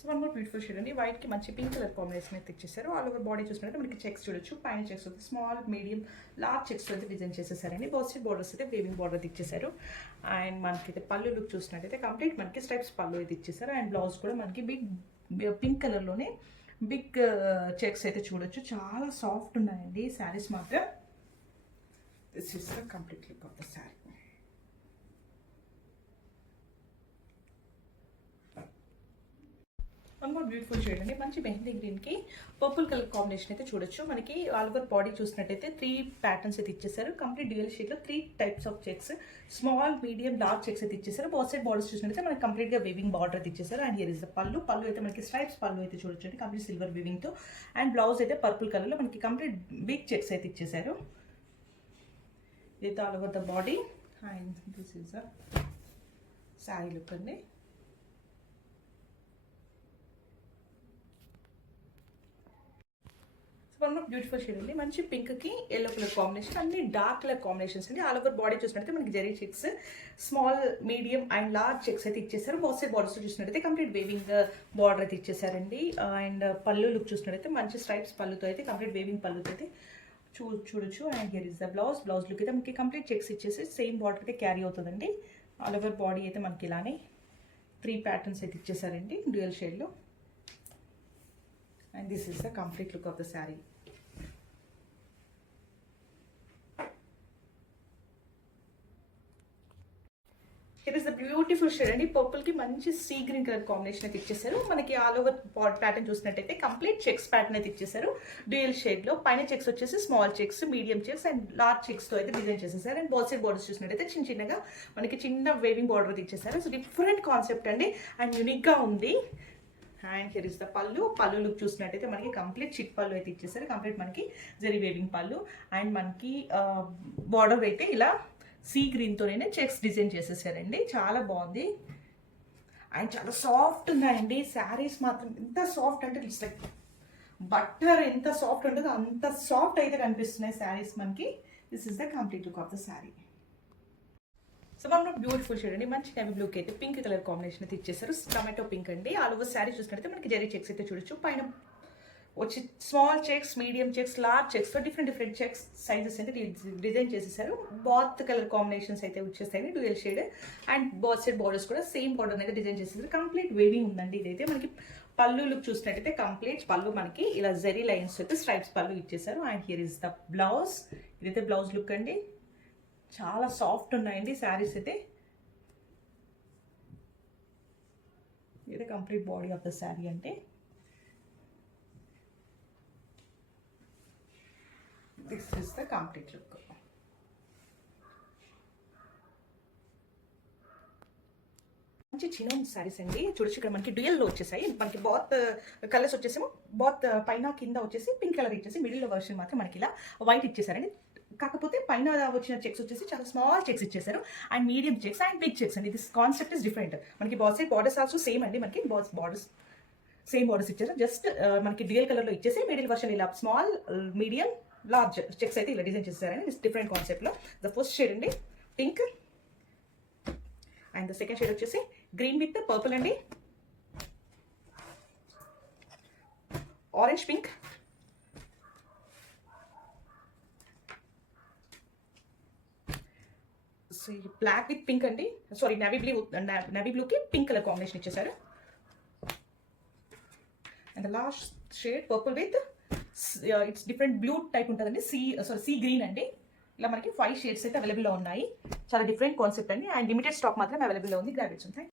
So one more beautiful shade అండి. వైట్కి మంచి pink colour combination అయితే ఇచ్చేసారు. ఆల్ ఓవర్ బాడీ చూసినట్టు మనకి చెక్స్ చూడొచ్చు. పైన చెక్స్ అయితే స్మాల్ మీడియం లార్జ్ చెక్స్ అయితే డిజైన్ చేసేసారండి. బాక్సెట్ బార్డర్స్ అయితే వేవింగ్ బార్డర్ అయితే ఇచ్చేసారు. అండ్ మనకైతే పళ్ళు లుక్ చూసినట్టయితే కంప్లీట్ మనకి స్ట్రైప్స్ పళ్ళు అయితే ఇచ్చేసారు. అండ్ బ్లౌజ్ కూడా మనకి బిగ్ పింక్ కలర్లోనే బిగ్ చెక్స్ అయితే చూడొచ్చు. చాలా సాఫ్ట్ ఉన్నాయండి శారీస్ మాత్రం. This is the complete look of the sari. One more beautiful shade అండి. మంచి మెహందీ గ్రీన్కి పర్పుల్ కలర్ కాంబినేషన్ అయితే చూడొచ్చు. మనకి ఆల్ ఓవర్ బాడీ చూసినట్టయితే 3 ప్యాటర్న్స్ అయితే ఇచ్చేసారు. కంప్లీట్ డ్యూయల్ షేడ్లో 3 types of checks, small medium large checks అయితే ఇచ్చేసారు. బాక్సెట్ బార్డర్స్ చూసినట్టయితే మనకి కంప్లీట్గా వేవింగ్ బార్డర్ అయితే ఇచ్చేసారు. అండ్ హియర్ ఇస్ ద పళ్ళు. పళ్ళు అయితే మనకి స్ట్రైప్స్ పళ్ళు అయితే చూడొచ్చు అండి, కంప్లీట్ సిల్వర్ వీవింగ్తో. అండ్ బ్లౌజ్ అయితే పర్పుల్ కలర్లో మనకి కంప్లీట్ బిగ్ చెక్స్ అయితే ఇచ్చేసారు. ఇది all over the body. And this is the sari look అండి. వన్ ఆఫ్ బ్యూటిఫుల్ షేడ్ అండి. మంచి పింక్కి ఎల్లో కలర్ కాంబినేషన్, అన్ని డార్క్ కలర్ కాంబినేషన్స్ అండి. ఆల్ ఓవర్ బాడీ చూసినట్టయితే మనకి zari checks, small medium and large checks అయితే ఇచ్చేసారు. బాక్సెట్ బార్డర్స్ చూసినట్టయితే కంప్లీట్ వేవింగ్ బార్డర్ అయితే ఇచ్చేసారండి. అండ్ పళ్ళు లుక్ చూసినట్టయితే మంచి స్ట్రైప్స్ పళ్ళుతో అయితే కంప్లీట్ వేవింగ్ పళ్ళుతో అయితే చూడొచ్చు. And here is the blouse. Blouse look అయితే మనకి కంప్లీట్ చెక్స్ ఇచ్చేసి సేమ్ బార్డర్ అయితే క్యారీ అవుతుందండి. ఆల్ ఓవర్ బాడీ అయితే మనకి ఇలానే 3 ప్యాటర్న్స్ అయితే ఇచ్చేసారండి డ్యూయల్ షేడ్లో. And this is the complete look of the sari. It is the beautiful shade అండి. పర్పుల్కి మంచి సీ గ్రీన్ కలర్ కాంబినేషన్ అయితే ఇచ్చేసారు. మనకి ఆల్ ఓవర్ ప్యాటర్న్ చూసినట్టయితే కంప్లీట్ చెక్స్ ప్యాటర్న్ అయితే ఇచ్చేసారు డ్యూయల్ షేడ్లో. పైన చెక్స్ వచ్చేసి small checks, medium checks and large చెక్స్తో అయితే డిజైన్ చేసేసారు. అండ్ బాక్సెట్ బార్డర్స్ చూసినట్టయితే చిన్నగా మనకి చిన్న వేవింగ్ బార్డర్ అయితే ఇచ్చేసారు. సో డిఫరెంట్ కాన్సెప్ట్ అండి అండ్ యూనిక్గా ఉంది. అండ్ హియర్ ఇస్ ద పళ్ళు. పళ్ళు లుక్ చూసినట్టయితే మనకి కంప్లీట్ చిట్ పళ్ళు అయితే ఇచ్చేసారు. కంప్లీట్ మనకి జరీ వేవింగ్ పళ్ళు. అండ్ మనకి బార్డర్ అయితే ఇలా సీ గ్రీన్తోనే చెక్స్ డిజైన్ చేసేసారండి. చాలా బాగుంది అండ్ చాలా సాఫ్ట్ ఉన్నాయండి శారీస్ మాత్రం. ఎంత సాఫ్ట్ అంటే ఇట్స్ లైక్ బట్టర్. ఎంత సాఫ్ట్ ఉంటుందో అంత సాఫ్ట్ అయితే కనిపిస్తున్నాయి శారీస్ మనకి. This is the complete look of the sari. So మనం బ్యూటిఫుల్ షేడ్ అండి. మంచి నేవీ బ్లూకి అయితే పింక్ కలర్ కాంబినేషన్ అయితే ఇచ్చేసారు. టమాటో పింక్ అండి. ఆల్ ఓవర్ శారీ చూసినట్టయితే మనకి జరీ చెక్స్ అయితే చూడొచ్చు. పైన వచ్చి small checks, medium checks, large చెక్స్తో డిఫరెంట్ చెక్స్ సైజెస్ అయితే డిజైన్ చేసేసారు. బాత్ కలర్ కాంబినేషన్స్ అయితే వచ్చేస్తాయి dual shade. And box set borders కూడా సేమ్ బార్డర్ అయితే డిజైన్ చేసేసారు. కంప్లీట్ వేవింగ్ ఉందండి. ఇదైతే మనకి పళ్ళు లుక్ చూసినట్టయితే కంప్లీట్ పళ్ళు మనకి ఇలా జరీ లైన్స్ అయితే స్ట్రైప్స్ పళ్ళు ఇచ్చేసారు. And here is the blouse. ఇదైతే బ్లౌజ్ లుక్ అండి. చాలా సాఫ్ట్ ఉన్నాయండి శారీస్ అయితే. ఇది complete body of the sari అంటే. This is the complete look. మంచి చిన్న శారీస్ అండి. చూడొచ్చు ఇక్కడ మనకి డ్యూయల్లో వచ్చేసాయి. మనకి బాత్ కలర్స్ వచ్చేసేమో బాత్ పైన కింద వచ్చేసి పింక్ కలర్ ఇచ్చేసి మిడిల్లో వర్షన్ మాత్రం మనకి ఇలా వైట్ ఇచ్చేసారండి. కాకపోతే పైన వచ్చిన చెక్స్ వచ్చేసి చాలా స్మాల్ చెక్స్ ఇచ్చేసారు. And medium checks and big checks అండి. This concept is different. మనకి బాక్సెట్ బార్డర్స్ ఆల్సో సేమ్ అండి. మనకి బార్డర్స్ సేమ్ బార్డర్స్ ఇచ్చారు. జస్ట్ మనకి డ్యూయల్ కలర్లో ఇచ్చేసి మిడిల్ వర్షన్ ఇలా స్మాల్, మీడియం, లార్జ్ చెక్స్ అయితే ఇలా డిజైన్ చేస్తారని దిస్ డిఫరెంట్ కాన్సెప్ట్లో. ద ఫస్ట్ షేడ్ అండి pink. And the second shade వచ్చేసి గ్రీన్ విత్ పర్పుల్ అండి. Orange pink. Black with pink అండి. సారీ నేవీ బ్లూకి పింక్ కలర్ కాంబినేషన్ ఇచ్చేసారు. And the last shade purple with its different blue type ఉంటుందండి. Sea green అండి. ఇలా మనకి 5 షేడ్స్ అయితే అవైలబుల్లో ఉన్నాయి. చాలా డిఫరెంట్ కాన్సెప్ట్ అండి. అండ్ లిమిటెడ్ స్టాక్ మాత్రం అవైలబుల్లో ఉంది. గ్రాడ్యుయేట్స్ ఉంటాయి.